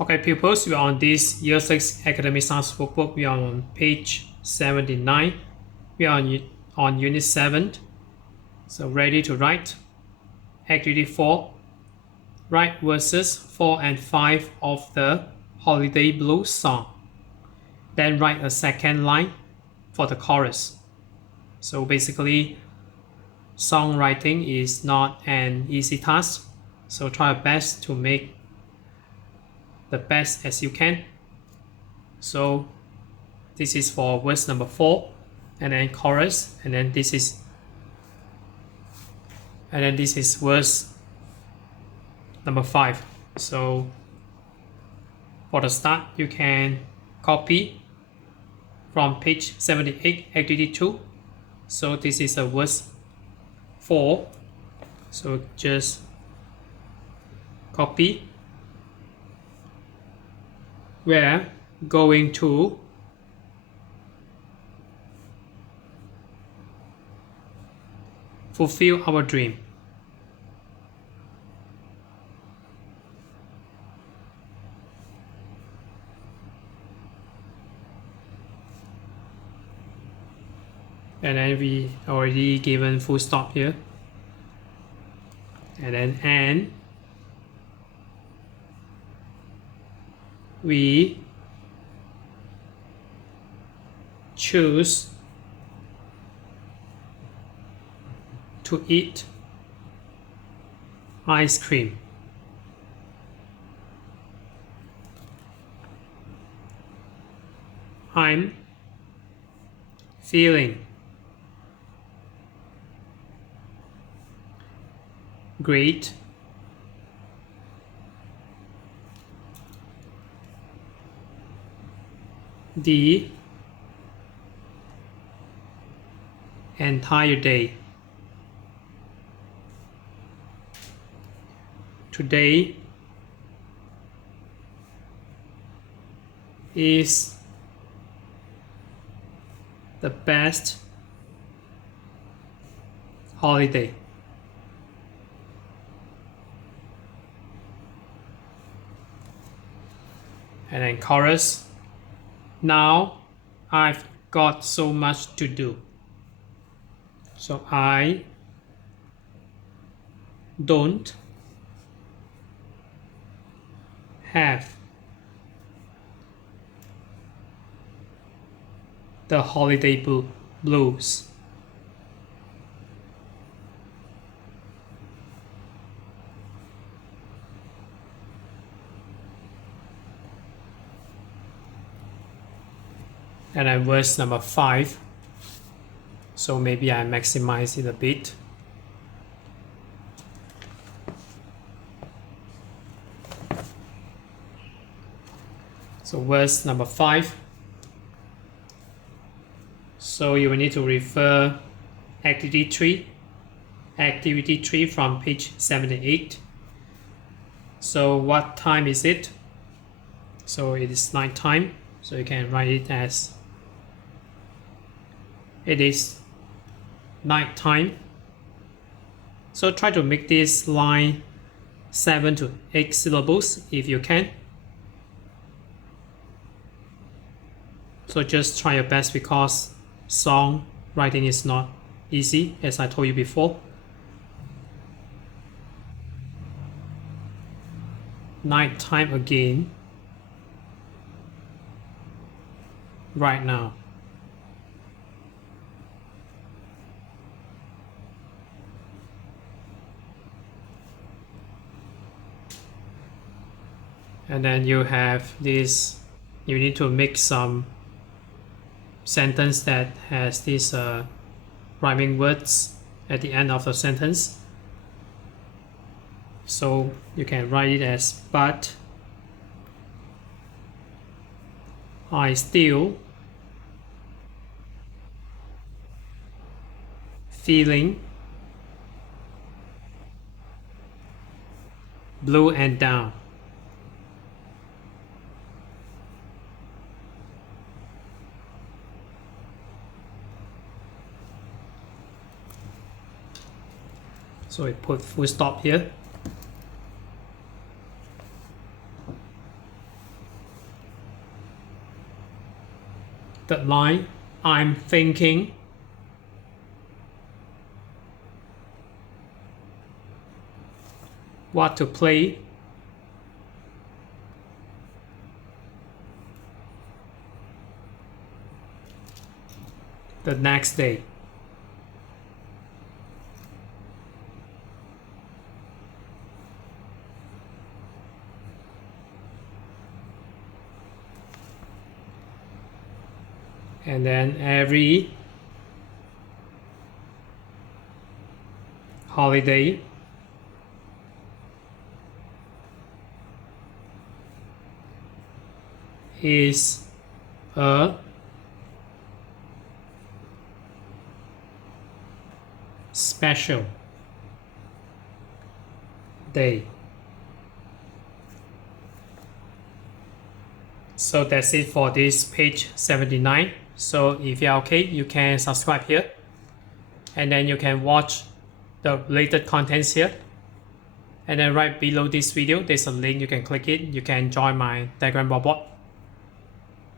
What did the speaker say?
Okay, pupils, we are on this Year 6 Academy Stars Workbook. We are on page 79. We are on Unit 7. So ready to write. Activity 4. Write verses 4 and 5 of the Holiday Blues song. Then write a second line for the chorus. So basically, songwriting is not an easy task. So try your best to make the best as you can. So this is for verse number 4, and then chorus, and then this is verse number 5. So for the start, you can copy from page 78, activity 2. So this is a verse 4. So just copy. We're going to fulfill our dream. And then we already given full stop here. And then we choose to eat ice cream. I'm feeling great the entire day. Today is the best holiday. And then chorus. Now I've got so much to do. So I don't have the holiday blues. And then verse number 5. So maybe I maximize it a bit. So verse number 5. So you will need to refer activity 3 from page 78. So what time is it? So it is night time. So you can write it as it is night time. So try to make this line 7 to 8 syllables if you can. So just try your best because song writing is not easy, as I told you before. Night time again. Right now. And then you have this, you need to make some sentence that has these rhyming words at the end of the sentence. So you can write it as, but I still feeling blue and down. So we put full stop here. Third line, I'm thinking what to play the next day. And then every holiday is a special day. So that's it for this page 79. So if you're okay, you can subscribe here, and then you can watch the related contents here. And then right below this video, there's a link, you can click it. You can join my Telegram bot.